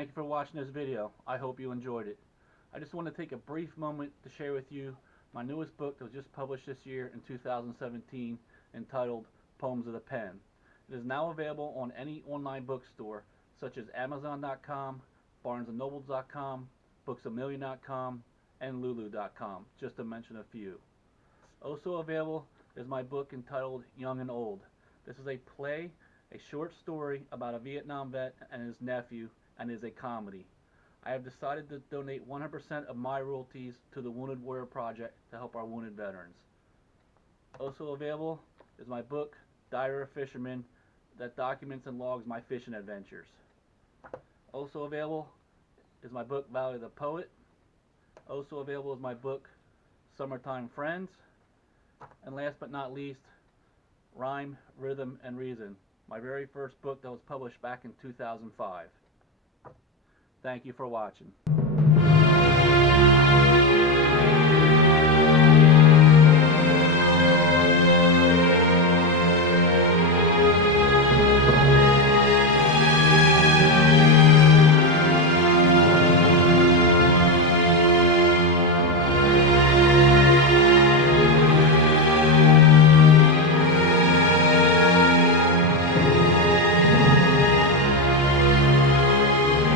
Thank you for watching this video. I hope you enjoyed it. I just want to take a brief moment to share with you my newest book that was just published this year in 2017, entitled Poems of the Pen. It is now available on any online bookstore such as Amazon.com, BarnesandNobles.com, BooksAMillion.com, and Lulu.com, just to mention a few. Also available is my book entitled Young and Old. This is a play, a short story about a Vietnam vet and his nephew, and is a comedy. I have decided to donate 100% of my royalties to the Wounded Warrior Project to help our wounded veterans. Also available is my book, Diary of a Fisherman, that documents and logs my fishing adventures. Also available is my book, Valley of the Poet. Also available is my book, Summertime Friends. And last but not least, Rhyme, Rhythm, and Reason, my very first book that was published back in 2005. Thank you for watching.